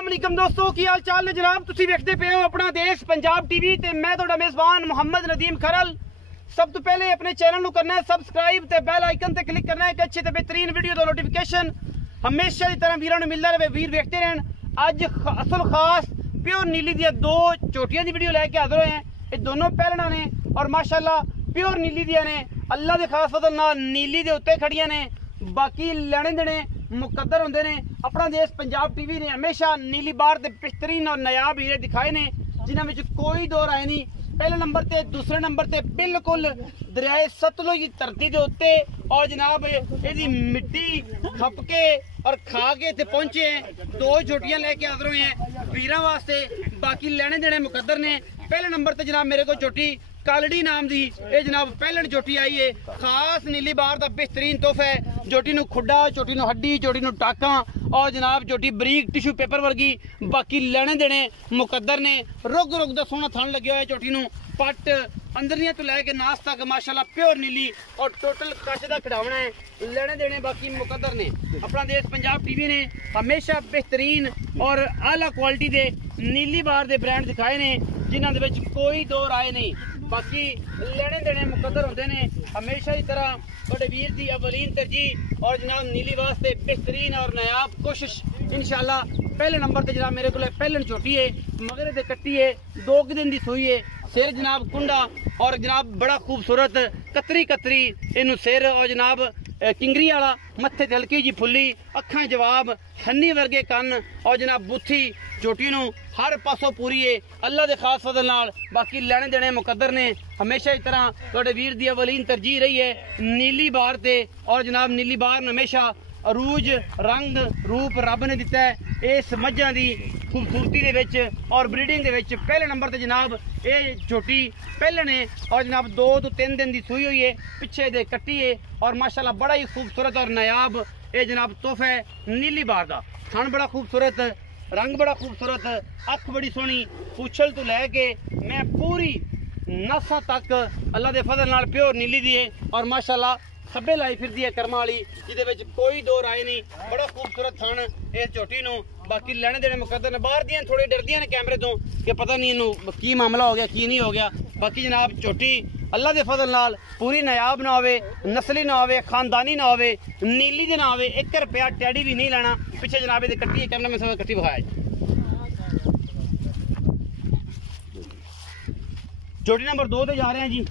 अस्सलामुअलैकुम दोस्तों की हाल चाल ने जनाब तुसी वेखदे पे हो अपना देश पंजाब टीवी ते मैं तुहाडा मेज़बान मोहम्मद नदीम खरल। सब तो पहले अपने चैनल नू करना है सबसक्राइब ते बेल आइकन ते क्लिक करना है कि अच्छे ते बेहतरीन वीडियो दा नोटिफिकेशन हमेशा की तरह वीरां नू मिलदा रहे। वीर वेखते रहन। अज असल खास प्योर नीली दी दो चोटियां दी वीडियो लैके हाजिर होए हैं। ये दोनों पहलना ने और माशाअल्लाह प्योर नीली दियां ने। अल्लाह दे खास फजल नाल नीली दे उत्ते खड़ियां ने। बाकी लैने देने मुकद्दर होंदे ने। अपना देश पंजाब टीवी ने हमेशा नीली बार दे बेहतरीन और नायाब हीरे दिखाए ने जिन्हां विच कोई दो राय नहीं। पहले नंबर ते दूसरे नंबर ते बिल्कुल दरियाए सतलुज की धरती के उत्ते और जनाब यदी मिट्टी खप के और खा के इत्थे पहुंचे हैं। दो चोटियां लेके हाजिर हुए हैं वीरां वास्ते। बाकी लेने देने मुकद्दर ने। पहले नंबर ते जनाब मेरे को चोटी कालड़ी नाम दी ये जनाब पहलन चोटी आई है। खास नीली बार का बेहतरीन तोहफा है। चोटी नू खुड्डा, चोटी नू हड्डी, चोटी नू टाका और जनाब चोटी बरीक टिश्यू पेपर वर्गी। बाकी लेने देने मुकद्दर ने। रुग रुग दा सोहना थन लगे हुआ चोटी नू। पट अंदरियां तो लैके नास तक माशाल्लाह प्योर नीली और टोटल कच का खिडावना है। लेने देने बाकी मुकद्दर ने। अपना देश पंजाब टीवी ने हमेशा बेहतरीन और आला क्वालिटी के नीली बार के ब्रांड दिखाए ने जिन्हां दे विच कोई दो राय नहीं। बाकी लेने देने मुकद्दर होंदे ने हमेशा की तरह। बड़े वीर की अवलीन तरजीह और जनाब नीली वास्ते बेहतरीन और नायाब कोशिश इंशाल्लाह। पहले नंबर ते जनाब मेरे को पहलन चोटी है मगरे ते कट्टी है 2 दिन की सूई है। सिर जनाब कुंडा और जनाब बड़ा खूबसूरत कतरी कतरी इनू सिर और जनाब किंगरी वाला मत्थे ते हल्की जी फुल्ली अखां जवाब हन्नी वर्गे कन और जनाब बुथी चोटी नू हर पासों पूरी है अल्लाह दे खास फजल नाल। बाकी लेने देने मुकद्दर ने हमेशा की तरह। तुहाडे वीर दी अवलीन तरजीह रही है नीली बार ते और जनाब नीली बार हमेशा अरूज रंग रूप रब ने दिता है इस मझां दी खूबसूरती दे विच और ब्रीडिंग दे विच। पहले नंबर ते जनाब ये छोटी पहले ने और जनाब 2 तो 3 दिन की सूई हुई है। पिछे दे कट्टी है और माशाल्लाह बड़ा ही खूबसूरत और नायाब ये जनाब तोहफा है नीली बार का। थन बड़ा खूबसूरत, रंग बड़ा खूबसूरत, अख बड़ी सोहनी, पूछल तो लैके मैं पूरी नसा तक अल्लाह दे फजल नाल प्योर नीली दी है और माशाल्लाह खब्बे लाई फिरदी है कर्मा वाली जिहदे विच कोई दो राय नहीं। बड़ा खूबसूरत थन इस चोटी नू। बाकी लेने देने मुकद्दर ने। बाहर दियां थोड़ी डरदियां ने कैमरे तो कि पता नहीं इनू की मामला हो गया की नहीं हो गया। बाकी जनाब चोटी अल्लाह दे फजल नाल पूरी नायाब ना होवे, नस्ली ना होवे, खानदानी ना होवे, नीली दे ना होवे। 1 रुपया टैडी भी नहीं लेना। पिछे जनाब ये कट्टी है कैमरा में सब कट्टी बखाया। चोटी नंबर 2 ते जा रहे हैं जी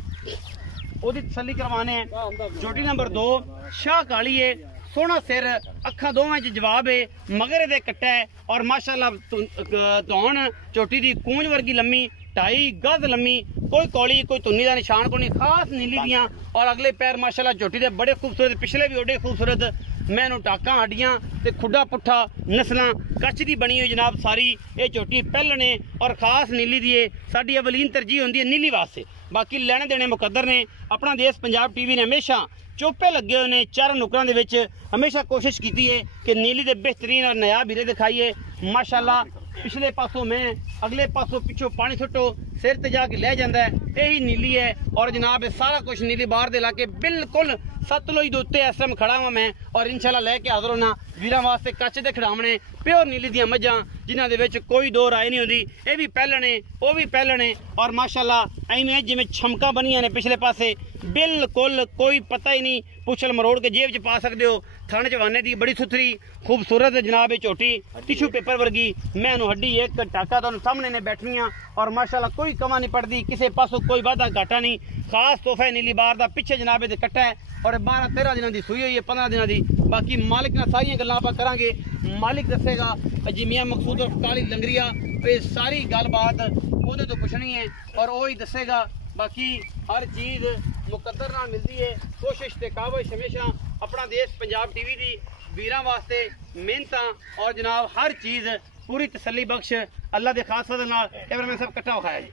ओदी तसल्ली करवाने हैं। चोटी नंबर 2 शाह काली है, सोहना सिर, अखा दोवें च जवाब है, मगर दे कट्टा है और माशाल्लाह धौन चोटी दी कूंज वर्गी लम्मी, 2.5 गज लम्मी, कोई कौली कोई तुन्नी का निशान को नहीं। खास नीली दियां और अगले पैर माशाल्लाह चोटी दे बड़े खूबसूरत, पिछले भी ओडे खूबसूरत। मैनू टाका हड्डियां ते खुड्डा पुट्ठा नस्लां कच दी बनी हुई जनाब सारी ये चोटी पहलने और खास नीली दी साडी अवलीन तरजीह होंदी है नीली वास्ते। बाकी लेने देने मुकद्दर ने। अपना देश पंजाब टीवी ने हमेशा चोपे लगे हुए ने चारों नुकरां दे विच हमेशा कोशिश की है कि नीली दे बेहतरीन और नायाब हीरे दिखाइए माशाल्लाह। पिछले पासों में अगले पासों पिछों पानी सुटो सिर ते जाके ले जाता है यही नीली है और जनाब सारा कुछ नीली बाहर दे लाके बिल्कुल सतलुज दे उत्ते इस टाइम खड़ा हुआ मैं और इंशाल्लाह लैके हाजिर होना वीरां वास्ते कच दे खिडावणे प्योर नीली दियां मझां जिन्हां दे विच कोई दो राय नहीं होंदी। ये भी पहलने वो भी पहलने और माशाल्लाह इवें जिवें छमका बनियां ने पिछले पासे बिल्कुल कोई पता ही नहीं। पुछल मरोड़ के जेब च पा सकते हो। थन जवाने दी बड़ी सुथरी खूबसूरत जनाब चोटी टिश्यू पेपर वर्गी। मैनू हड्डी एक टाका तुहानू सामने ने बैठनियां और माशाल्लाह कोई कमा नहीं पड़ती किसी पासों कोई वाधा घाटा नहीं। खास तोहफा नीली बार का पिछे जनाबे दे कट्टा है और 12-13 दिनों की सूई हुई है 15 दिनों की। बाकी मालिक ने सारिया गल्लां आपां करांगे। मालिक दसेगा जी मियां मकसूद काली लंगरिया ये सारी गलबात ओहदे तो पुछनी है और वही दसेगा। बाकी हर चीज़ मुकद्दर नाल मिलती है। कोशिश ते काविश हमेशा अपना देश पंजाब टीवी दी वीरां वास्ते मेहनतां और जनाब हर चीज़ पूरी तसल्ली बख्श अल्लाह दे खास फजल नाल। एवर मैं सब कट्ठा खाया जी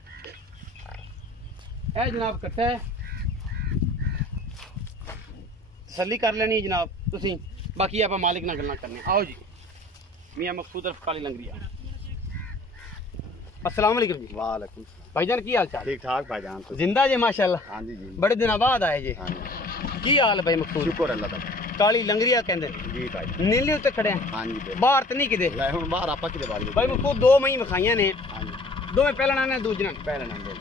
ए जनाब कट्टा है तसल्ली कर लेनी जनाब तुसी। बाकी आप मालिक नाल गल्लां करने। आओ जी मियां मकसूद काली लंगरिया। अस्सलाम वालेकुम जी। वालेकुम भाईजान की हाल चाल? ठीक ठाक भाईजान। जिंदा जे माशाल्लाह। हाँ जी जी बड़े दिन बाद आए जी। हाँ जी की हाल भाई मकसूद? शुक्र अल्लाह का। ਕਾਲੀ ਲੰਗਰੀਆ ਕਹਿੰਦੇ ਜੀ ਭਾਈ ਨੀਲੀ ਉੱਤੇ ਖੜਿਆ ਹਾਂਜੀ ਬਾਹਰ ਤੇ ਨਹੀਂ ਕਿਤੇ ਲੈ ਹੁਣ ਬਾਹਰ ਆਪਾਂ ਕਿਤੇ ਬਾਹਰ ਭਾਈ ਮੈਂ ਦੋ ਮਈ ਵਿਖਾਈਆਂ ਨੇ ਹਾਂਜੀ ਦੋਵੇਂ ਪਹਿਲਾਂ ਨੇ ਦੂਜੇ ਪਹਿਲੇ ਨੰਬਰ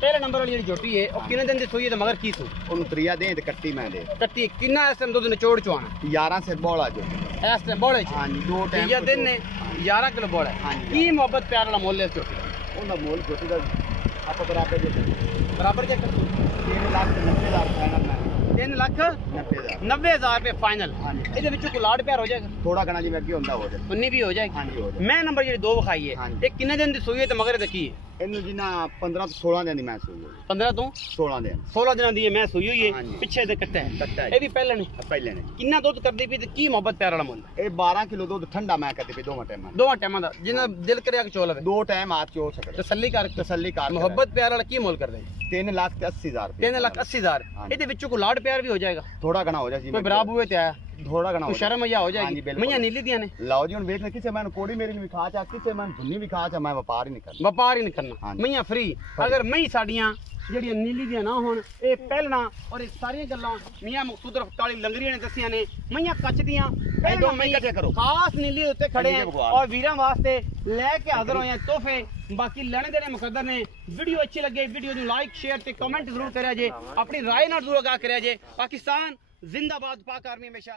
ਪਹਿਲੇ ਨੰਬਰ ਵਾਲੀ ਜਿਹੜੀ ਝੋਟੀ ਹੈ ਉਹ ਕਿੰਨੇ ਦਿਨ ਦੀ ਸੂਈ ਹੈ ਤੇ ਮਗਰ ਕੀ ਸੂ ਉਹਨੂੰ ਤਰੀਆ ਦੇ ਤੇ ਕੱਟੀ ਮੈਂ ਦੇ ਕੱਟੀ ਕਿੰਨਾ ਇਸ ਟਾਈਮ ਦੁੱਧ ਨਿਚੋੜ ਚਵਾਣਾ 11 ਸੇ ਬੋਲਾ ਜੋ ਇਸ ਟਾਈਮ ਬੋਲੇ ਚ ਹਾਂਜੀ ਦੋ ਟਾਈਮ ਤੀਜਾ ਦਿਨ ਨੇ 11 ਕਿਲੋ ਬੋਲਾ ਹਾਂਜੀ। ਕੀ ਮੁਹੱਬਤ ਪਿਆਰ ਵਾਲਾ ਮੁੱਲ ਹੈ ਇਸ ਝੋਟੀ ਦਾ ਉਹਨਾਂ ਮੋਲ ਛੋਟੀ ਦਾ ਆਪਾਂ ਬਰਾਬਰ ਦੇ ਬਰਾਬਰ ਜੇ ਕਰ 3,90,000 ਫਾਈਨਲ ਮੈਂ 3 ਲੱਖ 90,000 90,000 ਰੁਪਏ ਫਾਈਨਲ ਹਾਂਜੀ। ਇਹਦੇ ਵਿੱਚੋਂ ਕੋਈ ਲਾੜ ਪਿਆਰ ਹੋ ਜਾਏਗਾ ਥੋੜਾ ਘਣਾ ਜਿਵੇਂ ਅੱਗੇ ਹੁੰਦਾ ਹੋ ਜਾਏ 19 ਵੀ ਹੋ ਜਾਏਗੀ ਹਾਂਜੀ ਹੋ ਜਾਏ ਮੈਂ ਨੰਬਰ ਜਿਹੜੀ ਦੋ ਵਿਖਾਈ ਹੈ ਹਾਂਜੀ। ਇਹ ਕਿੰਨੇ ਦਿਨ ਦੀ ਸੂਈ ਹੈ ਤੇ ਮਗਰ ਇਹਦਾ ਕੀ ਹੈ ਇਹਨੂੰ ਜਿੰਨਾ 15 ਤੋਂ 16 ਦਿਨ ਦੀ ਮੈਂ ਸੂਈ ਹੋਈ 15 ਤੋਂ 16 ਦਿਨ 16 ਦਿਨਾਂ ਦੀ ਇਹ ਮੈਂ ਸੂਈ ਹੋਈ ਹੈ ਹਾਂਜੀ। ਪਿੱਛੇ ਦੇ ਕੱਟਾ ਕੱਟਾ ਹੈ ਹੈ। ਇਹ ਵੀ ਪਹਿਲੇ ਨੇ ਪਹਿਲੇ ਨੇ ਕਿੰਨਾ ਦੁੱਧ ਕਰਦੀ ਪਈ ਤੇ ਕੀ ਮੁਹੱਬਤ ਪਿਆਰ ਵਾਲਾ ਮੁੱਲ ਇਹ 12 ਕਿਲੋ ਦੁੱਧ ਠੰਡਾ ਮੈਂ ਕਹਤੇ ਪਈ ਦੋਵਾਂ ਟਾਈਮਾਂ ਦੋਵਾਂ ਟਾਈਮਾਂ ਦਾ ਜਿੰਨਾ ਦਿਲ ਕਰਿਆ ਕਿ ਚੋਲ ਲਵੇ ਦੋ ਟਾਈਮ ਆਤ ਚੋ ਸਕਦਾ ਤਸੱਲੀ ਕਰ ਤਸੱਲੀ ਕਰ ਮੁਹੱਬਤ ਪਿਆਰ ਵਾਲਾ ਕੀ ਮੁੱਲ ਕਰਦੇ 3,80,000 3,80,000 ਹਾਂਜੀ। ਇਹਦੇ ਵਿੱਚੋਂ ਕੋਈ ਲਾੜ ਪਿਆਰ ਵੀ ਹੋ ਜਾਏਗਾ ਥੋੜਾ ਘਣਾ ਹੋ ਜਾ ਜੀ ਕੋਈ ਬਰਾਬ ਹੋਏ ਤੇ ਆਇਆ ਥੋੜਾ ਘਣਾ ਕੋਈ ਸ਼ਰਮ ਜਾਂ ਹੋ ਹਾਂਜੀ, ਜਾਏਗੀ ਬਿਲਕੁਲ। ਮਈਆਂ ਨੀਲੀ ਦੀਆਂ ਨੇ ਲਓ ਜੀ ਹੁਣ ਵੇਖ ਲੈ ਕਿਸੇ ਮੈਨੂੰ ਕੋੜੀ ਮੇਰੀ ਨੂੰ ਵੀ ਖਾ ਚਾ ਕਿਸੇ ਮੈਨੂੰ ਧੁੰਨੀ ਵੀ ਖਾ ਚਾ ਮੈਂ ਵਪਾਰ ਹੀ ਨਹੀਂ ਕਰਨਾ ਵਪਾਰ ਹੀ ਨਹੀਂ ਕਰਨਾ ਹਾਂਜੀ। ਮਈਆਂ ਫ੍ਰੀ ਅਗਰ ਮਈ ਸਾਡੀਆਂ ਜਿਹੜੀਆਂ ਨੀਲੀ ਦੀਆਂ ਨਾ ਹੋਣ ਇਹ ਪਹਿਲਣਾ ਔਰ ਇਹ ਸਾਰੀਆਂ ਗੱਲਾਂ ਮੀਆਂ ਮਕਸੂਦ ਰਫਤਾਲੀ ਲੰਗਰੀਆਂ ਨੇ ਦੱਸੀਆਂ ਨੇ ਮਈਆਂ ਕੱਚ ਦੀਆਂ ਦੋ ਮਈ ਇਕੱਠੇ ਕਰੋ। ਖਾਸ ਨੀਲੀ ਦੇ ਉੱਤੇ ਖੜੇ ਆ ਨੀਲੀ ਭਗਵਾਨ। ਔਰ ਵੀਰਾਂ ਵਾਸਤੇ ਲੈ ਕੇ ਹਾਜ਼ਰ ਹੋਏ ਆ ਤੋਹਫੇ ਬਾਕੀ ਲੈਣੇ ਦੇਣੇ ਮੁਕੱਦਰ ਨੇ ਵੀਡੀਓ ਅੱਛੀ ਲੱਗੇ ਵੀਡੀਓ ਨੂੰ ਲਾਈਕ ਸ਼ੇਅਰ ਤੇ ਕਮੈਂਟ ਜ਼ਰੂਰ ਕਰਿਆ ਜੇ ਆਪਣੀ ਰਾਏ ਨਾਲ ਜ਼ਰੂਰ ਆਗਾਹ ਕਰਿਆ ਜੇ ਪਾਕਿस्तान जिंदाबाद पाक आर्मी हमेशा